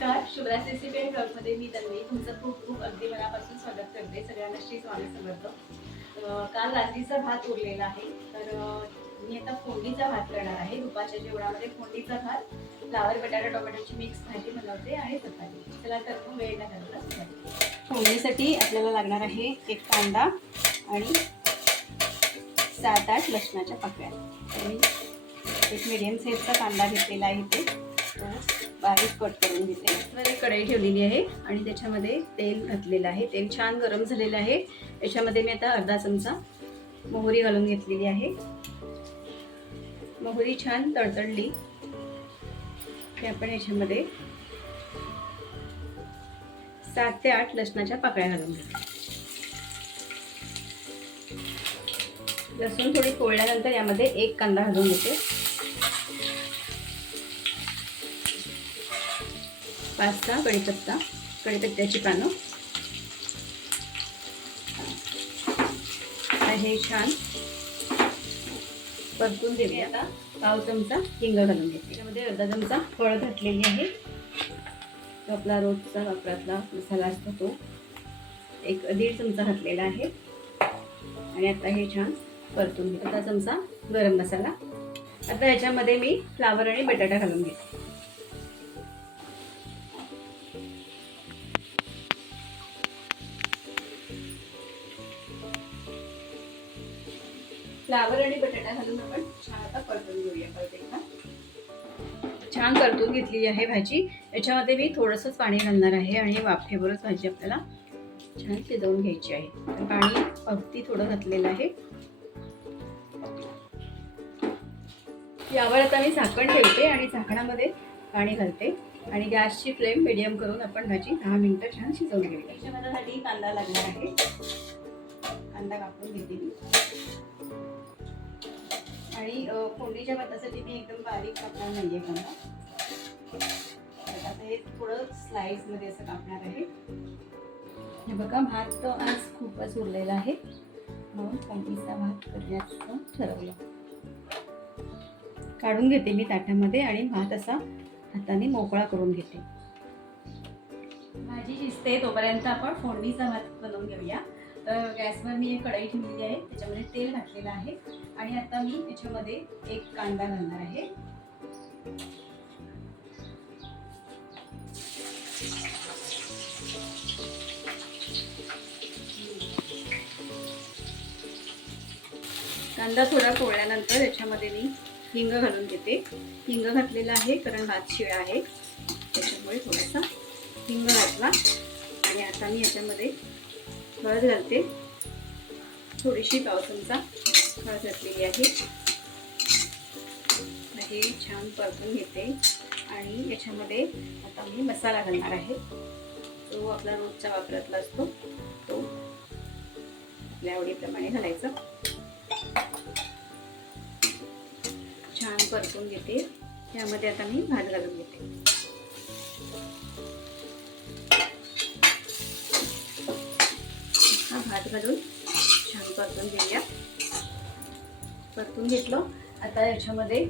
नमस्कार. शुभ्राज रेसिपी आणि ब्लॉगमध्ये मी तन्वी. तुमचं खूप खूप अगदी मनापासून स्वागत करते. सगळ्यांना श्री स्वामी समर्थ. काल रात्रीचा भात उरलेला आहे. तर मी आता फोडणीचा भात करणार आहे. दुपारच्या जेवणामध्ये फोडणीचा भात फ्लावर बटाटा टोमॅटोची मिक्स भाजी बनवते आणि चपाती. चला तर मग वेळ न घालता सुरुवात. फोडणीसाठी आपल्याला लागणार आहे एक कांदा आणि सात आठ लसणाच्या पाकळ्या. मी एक मिडियम साईजचा कांदा घेतलेला आहे इथे. बारीक कट करून घेते. वर कढई ठेवलेली आहे आणि त्याच्यामध्ये तेल घातलेलं आहे. तेल छान गरम झालेलं आहे. याच्यामध्ये मी आता अर्धा चमचा मोहरी घालून घेतलेली आहे. मोहरी छान तडतडली. की आपण याच्यामध्ये सात ते आठ लसणाच्या पाकळ्या घालून घेऊ. लसूण थोडी फोडल्यानंतर यामध्ये एक कांदा घालून घेते. पाच सहा कढीपत्ता कढीपत्त्याची पानं. आता हे छान परतून घेते आता पाव चमचा हिंग घालून घेते. त्याच्यामध्ये अर्धा चमचा हळद घातलेली आहे. तो आपला रोजचा वापरातला मसाला असतो तो. एक दीड चमचा घातलेला आहे. आणि आता हे छान परतून घेते. अर्धा चमचा गरम मसाला. आता ह्याच्यामध्ये मी फ्लावर आणि बटाटा घालून घेते. फ्लावर आणि बटाटा घालून आपण छान आता परतून घेऊया परत एकदा. छान परतून घेतलेली आहे भाजी. याच्यामध्ये मी थोडंसंच पाणी घालणार आहे आणि वाफेवरच भाजी आपल्याला छान शिजवून घ्यायची आहे. तर पाणी अगदी थोडं घातलेलं आहे. यावर आता मी झाकण ठेवते आणि झाकणामध्ये पाणी घालते. आणि गॅसची फ्लेम मिडियम करून आपण भाजी दहा मिनिटं छान शिजवून घेऊया. याच्यामध्ये कांदा लागणार आहे. कांदा कापून घेते मी आणि फोडणीच्या भातासाठी मी एकदम बारीक कापणार नाहीये कांदा. आता हे थोडं स्लाइसमध्ये असं कापणार आहे. हे बघा भात तर आज खूपच उरलेला आहे. म्हणून फोडणीचा भात करण्याचं ठरवलं. काढून घेते मी ताटामध्ये आणि भात असा हाताने मोकळा करून घेते. भाजी शिजते तोपर्यंत आपण फोडणीचा भात बनवून घेऊया. तर गॅसवर मी एक कढई ठेवलेली आहे त्याच्यामध्ये तेल घातलेलं आहे आणि आता मी त्याच्यामध्ये एक कांदा घालणार आहे. कांदा थोडा पोळल्यानंतर याच्यामध्ये मी हिंग घालून घेते. हिंग घातलेला आहे कारण भात शिळा आहे. त्याच्यामुळे थोडासा हिंग घातला. आणि आता मी याच्यामध्ये हळद घालते. थोडीशी पाव चमचा हळद घातलेली आहे. हे छान परतून घेते. आणि याच्यामध्ये आता मी मसाला घालणार आहे. तो आपला रोजचा वापरातला असतो. तो आपल्या आवडीप्रमाणे घालायचा. छान परतून घेते. त्यामध्ये आता मी भात घालून घेते. भात घालून छान परतून घेऊया. परतून घेतलं. आता याच्यामध्ये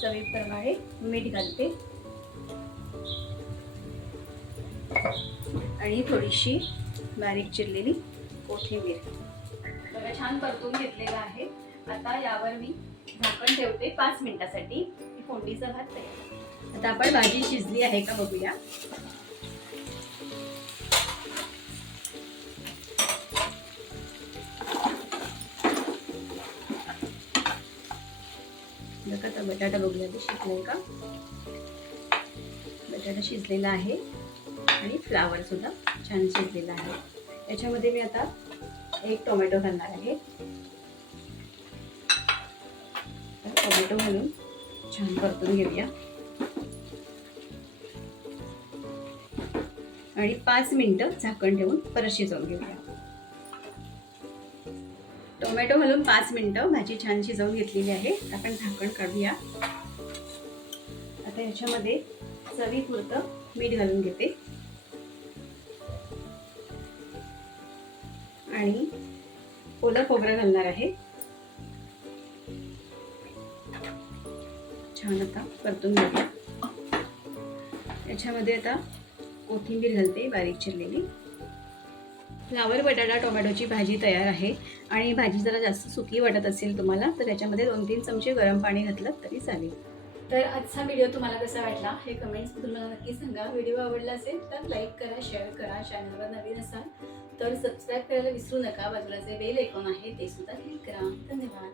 चवीप्रमाणे मीठ घालते. आणि थोडीशी बारीक चिरलेली कोथिंबीर. बघा छान परतून घेतलेलं आहे. आता यावर मी झाकण ठेवते पाच मिनिटासाठी. फोंडीचा भात तयार आता आपण भाजी शिजली आहे का बघूया. बघा आता बटाटा बघूया ते शिजलाय का? बटाटा शिजलेला आहे आणि फ्लावर सुद्धा छान शिजलेला आहे. याच्यामध्ये मी आता एक टोमॅटो घालणार आहे. टोमॅटो घालून छान परतून घेऊया. आणि पाच मिनिटं झाकण ठेवून परत शिजवून घेऊया. टोमॅटो घालून पाच मिनटं भाजी छान शिजवून घेतलेली आहे. आपण झाकण काढूया. आता ह्याच्यामध्ये चवीपुरतं मीठ घालून घेते. आणि ओलं खोबरं घालणार आहे. छान आता परतून घेऊया. याच्यामध्ये आता कोथिंबीर घालते बारीक चिरलेली. फ्लावर बटाटा टोमॅटोची भाजी तयार आहे. आणि भाजी जरा जास्त सुकी वाटत असेल तुम्हाला तर याच्यामध्ये दोन तीन चमचे गरम पाणी घातलं तरी चालेल. तर आजचा व्हिडिओ तुम्हाला कसा वाटला हे कमेंट्समधून मला नक्की सांगा. व्हिडिओ आवडला असेल तर लाईक करा शेअर करा. चॅनलवर नवीन असाल तर सबस्क्राईब करायला विसरू नका. बाजूला जे बेल ऐकून आहे ते सुद्धा क्लिक करा. धन्यवाद.